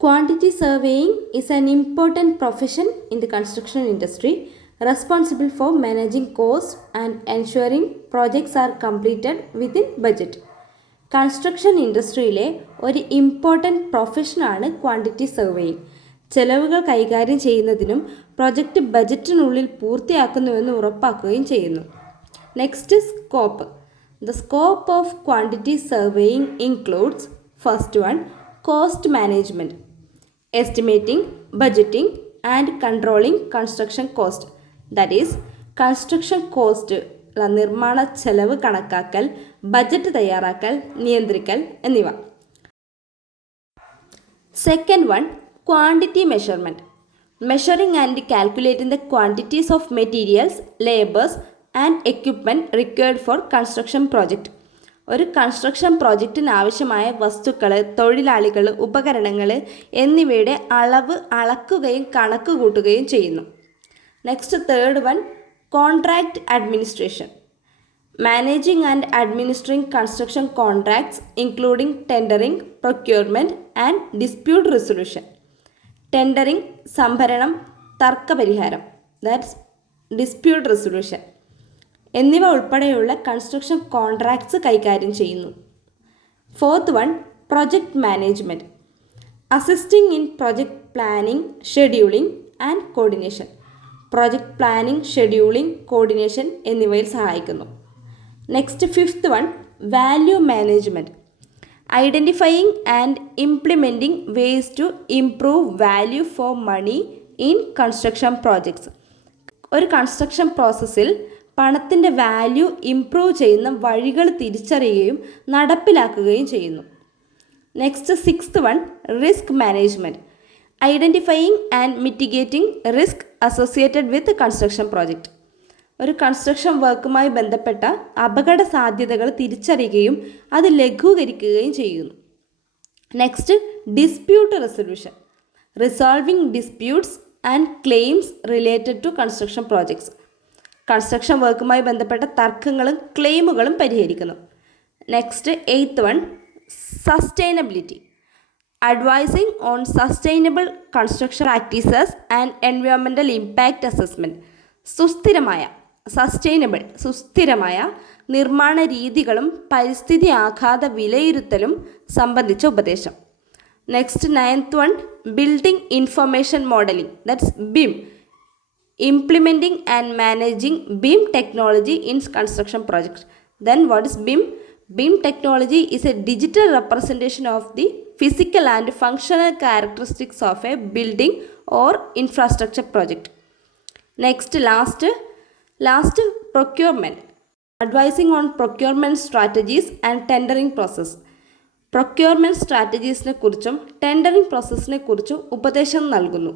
Quantity surveying is an important profession in the construction industry responsible for managing costs and ensuring projects are completed within budget. Construction ഇൻഡസ്ട്രിയിലെ ഒരു important പ്രൊഫഷനാണ് quantity surveying. ചെലവുകൾ കൈകാര്യം ചെയ്യുന്നതിനും project ബജറ്റിനുള്ളിൽ പൂർത്തിയാക്കുന്നുവെന്ന് ഉറപ്പാക്കുകയും ചെയ്യുന്നു. Next, scope. The scope of quantity surveying includes first one, cost management, estimating, budgeting and controlling construction cost. That is construction cost, നിർമ്മാണ ചെലവ് കണക്കാക്കൽ, ബജറ്റ് തയ്യാറാക്കൽ, നിയന്ത്രിക്കൽ എന്നിവ. Second one, quantity measurement. Measuring and calculating the quantities of materials, labours and equipment required for construction project. ഒരു construction പ്രോജക്റ്റിന് ആവശ്യമായ വസ്തുക്കൾ, തൊഴിലാളികൾ, ഉപകരണങ്ങൾ എന്നിവയുടെ അളവ് അളക്കുകയും കണക്ക് കൂട്ടുകയും ചെയ്യുന്നു. Next, third one, contract administration. Managing and administering construction contracts including tendering, procurement and dispute resolution. Tendering, സംഭരണം, തർക്കപരിഹാരം, ദാറ്റ്സ് ഡിസ്പ്യൂട്ട് റെസൊല്യൂഷൻ എന്നിവ ഉൾപ്പെടെയുള്ള കൺസ്ട്രക്ഷൻ കോൺട്രാക്ട്സ് കൈകാര്യം ചെയ്യുന്നു. Fourth one, project management. Assisting in project planning, scheduling and coordination. Project planning, scheduling, coordination എന്നിവയിൽ സഹായിക്കുന്നു. Next, fifth one, value management. Identifying and implementing ways to improve value for money in construction projects. ഒരു construction പ്രോസസ്സിൽ പണത്തിൻ്റെ value improve ചെയ്യുന്ന വഴികൾ തിരിച്ചറിയുകയും നടപ്പിലാക്കുകയും ചെയ്യുന്നു. Next, sixth one, risk management. Identifying and mitigating risk associated with construction project. ഒരു construction വർക്കുമായി ബന്ധപ്പെട്ട അപകട സാധ്യതകൾ തിരിച്ചറിയുകയും അത് ലഘൂകരിക്കുകയും ചെയ്യുന്നു. Next, dispute resolution. Resolving disputes and claims related to construction projects. Construction വർക്കുമായി ബന്ധപ്പെട്ട തർക്കങ്ങളും ക്ലെയിമുകളും പരിഹരിക്കുന്നു. Next, eighth one, sustainability. Advising on sustainable construction practices and environmental impact assessment. സുസ്ഥിരമായ നിർമ്മാണ രീതികളും പരിസ്ഥിതി ആഘാത വിലയിരുത്തലും സംബന്ധിച്ച ഉപദേശം. Next, ninth one, building information modelling, that's BIM. Implementing and managing BIM technology in construction projects. Then what is BIM? BIM technology is a digital representation of the physical and functional characteristics of a building or infrastructure project. Next, last procurement. Advising on procurement strategies and tendering process. Procurement സ്ട്രാറ്റജീസിനെ കുറിച്ചും tendering പ്രോസസ്സിനെ കുറിച്ചും ഉപദേശം നൽകുന്നു.